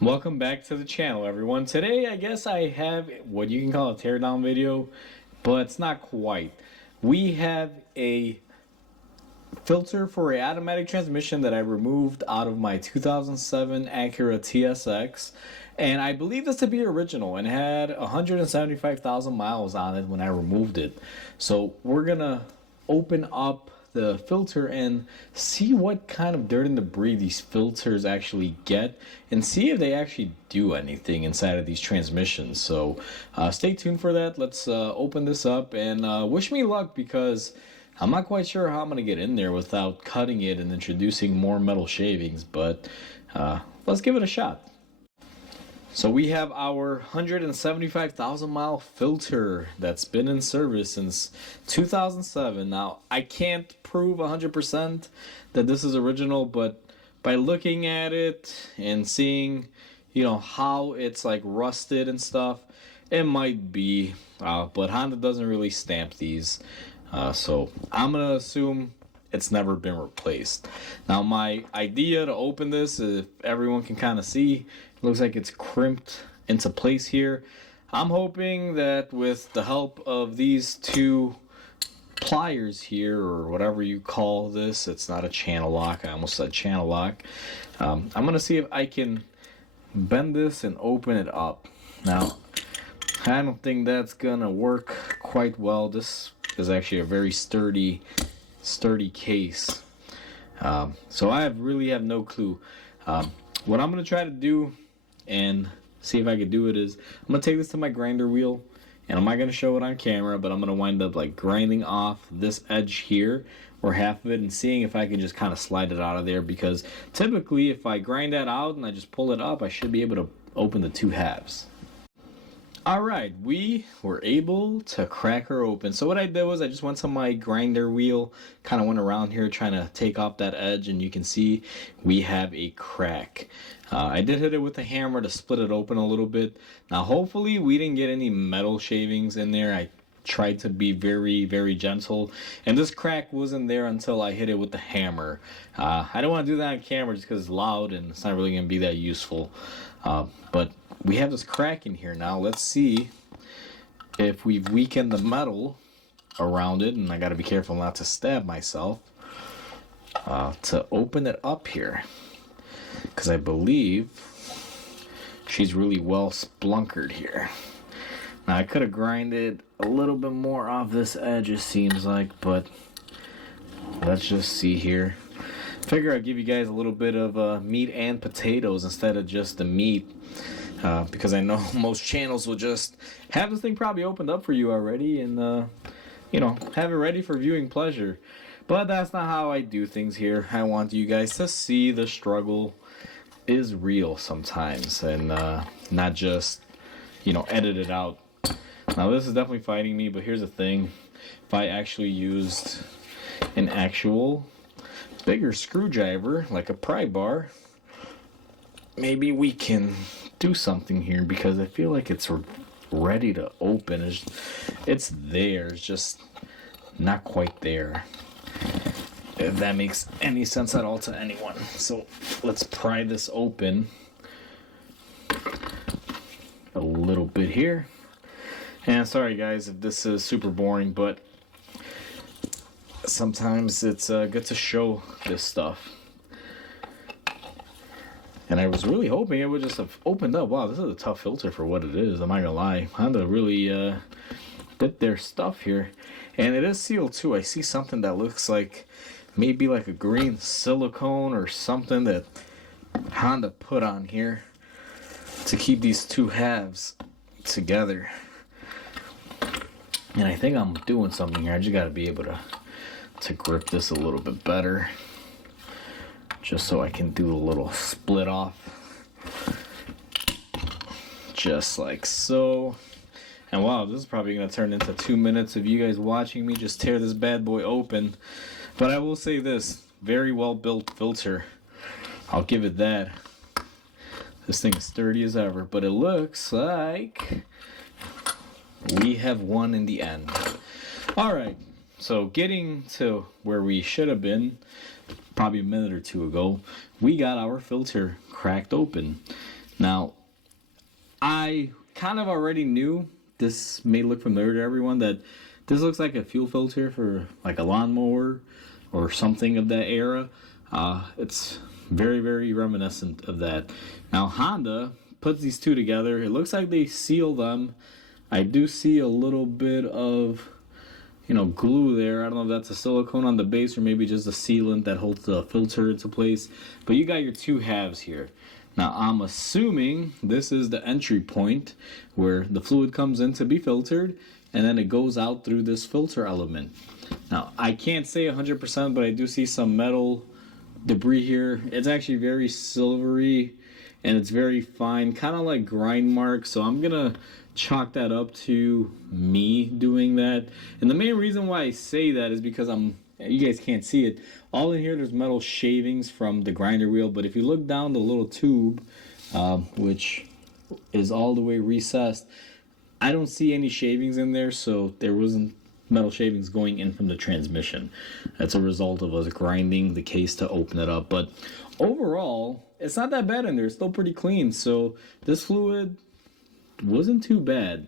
Welcome back to the channel, everyone. Today, I guess I have what you can call a teardown video, but it's not quite. We have a filter for an automatic transmission that I removed out of my 2007 Acura TSX, and I believe this to be original and had 175,000 miles on it when I removed it. So we're gonna open up the filter and see what kind of dirt and debris these filters actually get and see if they actually do anything inside of these transmissions. So stay tuned for that. Let's open this up and wish me luck, because I'm not quite sure how I'm going to get in there without cutting it and introducing more metal shavings, but let's give it a shot. So we have our 175,000 mile filter that's been in service since 2007. Now, I can't prove 100% that this is original, but by looking at it and seeing, how it's like rusted and stuff, it might be, but Honda doesn't really stamp these. So I'm going to assume it's never been replaced. Now, my idea to open this, if everyone can kind of see, it looks like it's crimped into place here. I'm hoping that with the help of these two pliers here, or whatever you call this, it's not a channel lock, I almost said channel lock. I'm going to see if I can bend this and open it up. Now, I don't think that's going to work quite well. This is actually a very sturdy case. So I really have no clue. What I'm going to try to do and see if I can do it is, I'm going to take this to my grinder wheel, and I'm not going to show it on camera, but I'm going to wind up like grinding off this edge here, or half of it, and seeing if I can just kind of slide it out of there, because typically if I grind that out and I just pull it up, I should be able to open the two halves. Alright, we were able to crack her open. So what I did was I just went to my grinder wheel, kind of went around here trying to take off that edge, and you can see we have a crack. I did hit it with a hammer to split it open a little bit. Now hopefully we didn't get any metal shavings in there. I tried to be very, very gentle, and this crack wasn't there until I hit it with the hammer. I don't want to do that on camera just because it's loud and it's not really going to be that useful. But we have this crack in here now. Let's see if we've weakened the metal around it, and I got to be careful not to stab myself, to open it up here, because I believe she's really well splunkered here. Now, I could have grinded a little bit more off this edge, it seems like, but let's just see here. Figure I'd give you guys a little bit of meat and potatoes instead of just the meat, because I know most channels will just have this thing probably opened up for you already and have it ready for viewing pleasure. But that's not how I do things here. I want you guys to see the struggle is real sometimes, and not just edit it out. Now this is definitely fighting me, but here's the thing: if I actually used an actual bigger screwdriver, like a pry bar, maybe we can do something here, because I feel like it's ready to open. It's there, it's just not quite there, if that makes any sense at all to anyone. So let's pry this open a little bit here. And sorry guys if this is super boring, but sometimes it's good to show this stuff. And I was really hoping it would just have opened up. Wow, this is a tough filter for what it is, I'm not gonna lie. Honda really did their stuff here. And it is sealed too. I see something that looks like maybe like a green silicone or something that Honda put on here to keep these two halves together. And I think I'm doing something here. I just gotta be able to grip this a little bit better, just so I can do a little split off, just like so. And wow, this is probably gonna turn into 2 minutes of you guys watching me just tear this bad boy open. But I will say this, very well built filter, I'll give it that. This thing is sturdy as ever, but it looks like we have won in the end. Alright, so getting to where we should have been, probably a minute or two ago, we got our filter cracked open. Now, I kind of already knew, this may look familiar to everyone, that this looks like a fuel filter for like a lawnmower or something of that era. It's very, very reminiscent of that. Now, Honda puts these two together. It looks like they seal them. I do see a little bit of, glue there. I don't know if that's a silicone on the base or maybe just a sealant that holds the filter into place. But you got your two halves here. Now, I'm assuming this is the entry point where the fluid comes in to be filtered, and then it goes out through this filter element. Now, I can't say 100%, but I do see some metal debris here. It's actually very silvery, and it's very fine, kind of like grind marks. So I'm going to chalk that up to me doing that. And the main reason why I say that is because you guys can't see it. All in here, there's metal shavings from the grinder wheel. But if you look down the little tube, which is all the way recessed, I don't see any shavings in there. So there wasn't metal shavings going in from the transmission. That's a result of us grinding the case to open it up. But overall, it's not that bad in there. It's still pretty clean. So this fluid wasn't too bad.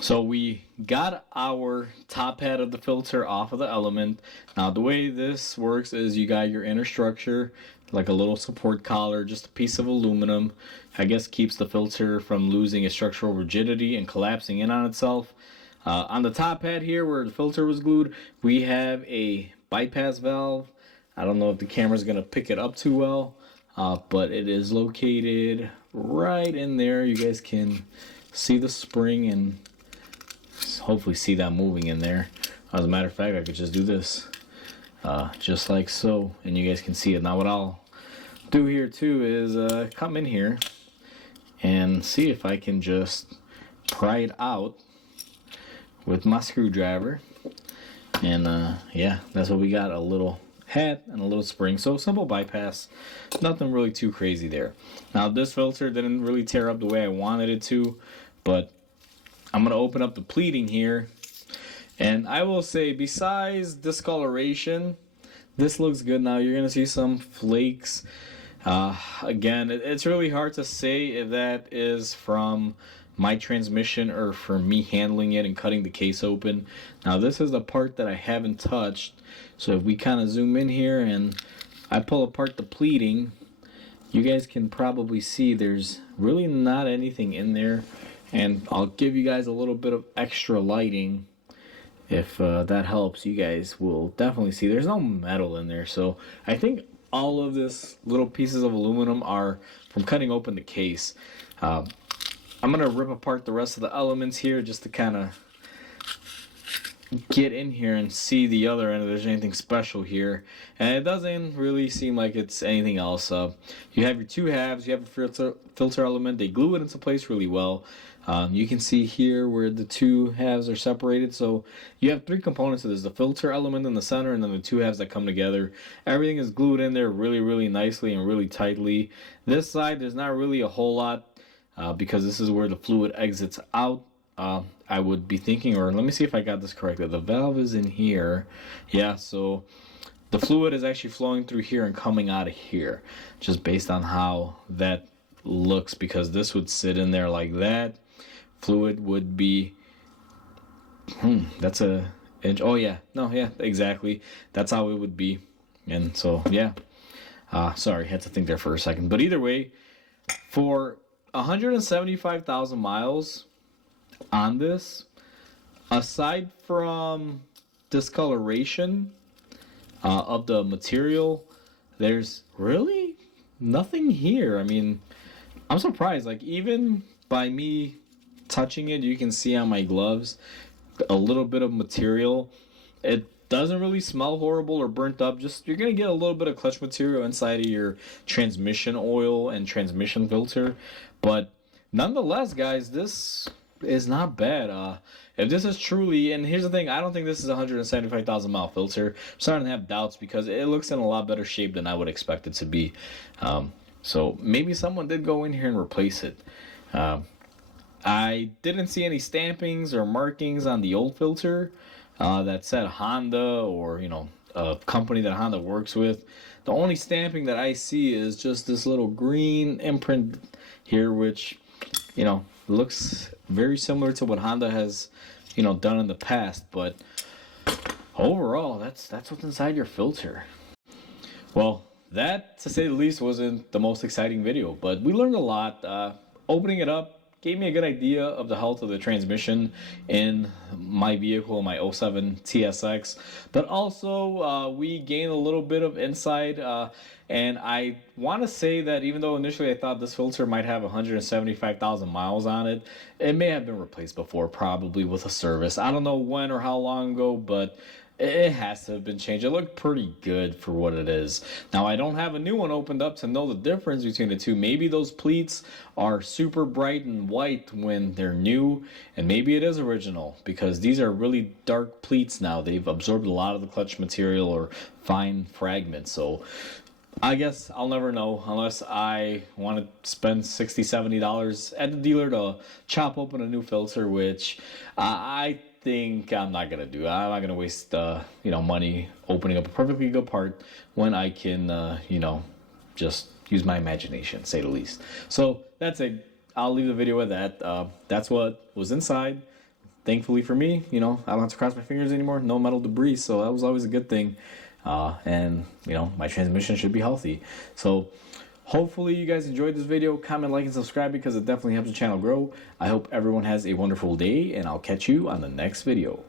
So we got our top head of the filter off of the element. Now the way this works is you got your inner structure, like a little support collar, just a piece of aluminum. I guess keeps the filter from losing its structural rigidity and collapsing in on itself. On the top head here where the filter was glued, we have a bypass valve. I don't know if the camera's going to pick it up too well, but it is located right in there. You guys can see the spring and hopefully see that moving in there. As a matter of fact, I could just do this, just like so, and you guys can see it. Now what I'll do here too is come in here and see if I can just pry it out with my screwdriver. And yeah, that's what we got, a little head and a little spring. So simple bypass, nothing really too crazy there. Now this filter didn't really tear up the way I wanted it to, but I'm going to open up the pleating here, and I will say, besides discoloration, this looks good. Now you're going to see some flakes. Again, it's really hard to say if that is from my transmission or from me handling it and cutting the case open. Now this is the part that I haven't touched, so if we kind of zoom in here and I pull apart the pleating, you guys can probably see there's really not anything in there. And I'll give you guys a little bit of extra lighting. If that helps, you guys will definitely see there's no metal in there. So I think all of this little pieces of aluminum are from cutting open the case. I'm going to rip apart the rest of the elements here just to kind of get in here and see the other end if there's anything special here. And it doesn't really seem like it's anything else. You have your two halves, you have a filter element, they glue it into place really well. You can see here where the two halves are separated. So you have three components to this: the filter element in the center, and then the two halves that come together. Everything is glued in there really, really nicely and really tightly. This side, there's not really a whole lot because this is where the fluid exits out. I would be thinking, or let me see if I got this correctly. The valve is in here. Yeah, so the fluid is actually flowing through here and coming out of here, just based on how that looks, because this would sit in there like that. Fluid would be, that's a inch. Oh yeah, no, yeah, exactly. That's how it would be. And so, yeah, sorry, had to think there for a second. But either way, for 175,000 miles on this, aside from discoloration of the material, there's really nothing here. I mean, I'm surprised. Like, even by me touching it, you can see on my gloves a little bit of material. It doesn't really smell horrible or burnt up. Just, you're gonna get a little bit of clutch material inside of your transmission oil and transmission filter. But nonetheless, guys, this is not bad. If this is truly, and here's the thing, I don't think this is a 175,000 mile filter. I'm starting to have doubts because it looks in a lot better shape than I would expect it to be. So maybe someone did go in here and replace it. I didn't see any stampings or markings on the old filter that said Honda or, a company that Honda works with. The only stamping that I see is just this little green imprint here, which, looks very similar to what Honda has, done in the past. But overall, that's what's inside your filter. Well, that, to say the least, wasn't the most exciting video, but we learned a lot. Opening it up gave me a good idea of the health of the transmission in my vehicle, my '07 TSX. But also, we gained a little bit of insight. And I want to say that even though initially I thought this filter might have 175,000 miles on it, it may have been replaced before, probably with a service. I don't know when or how long ago, but it has to have been changed. It looked pretty good for what it is. Now, I don't have a new one opened up to know the difference between the two. Maybe those pleats are super bright and white when they're new, and maybe it is original, because these are really dark pleats now. They've absorbed a lot of the clutch material or fine fragments. So I guess I'll never know unless I want to spend $60, $70 at the dealer to chop open a new filter, which I think I'm not gonna do. I'm not gonna waste money opening up a perfectly good part when I can just use my imagination, say the least. So that's it. I'll leave the video with that. That's what was inside. Thankfully for me, I don't have to cross my fingers anymore. No metal debris, so that was always a good thing. And my transmission should be healthy. So hopefully you guys enjoyed this video. Comment, like, and subscribe, because it definitely helps the channel grow. I hope everyone has a wonderful day, and I'll catch you on the next video.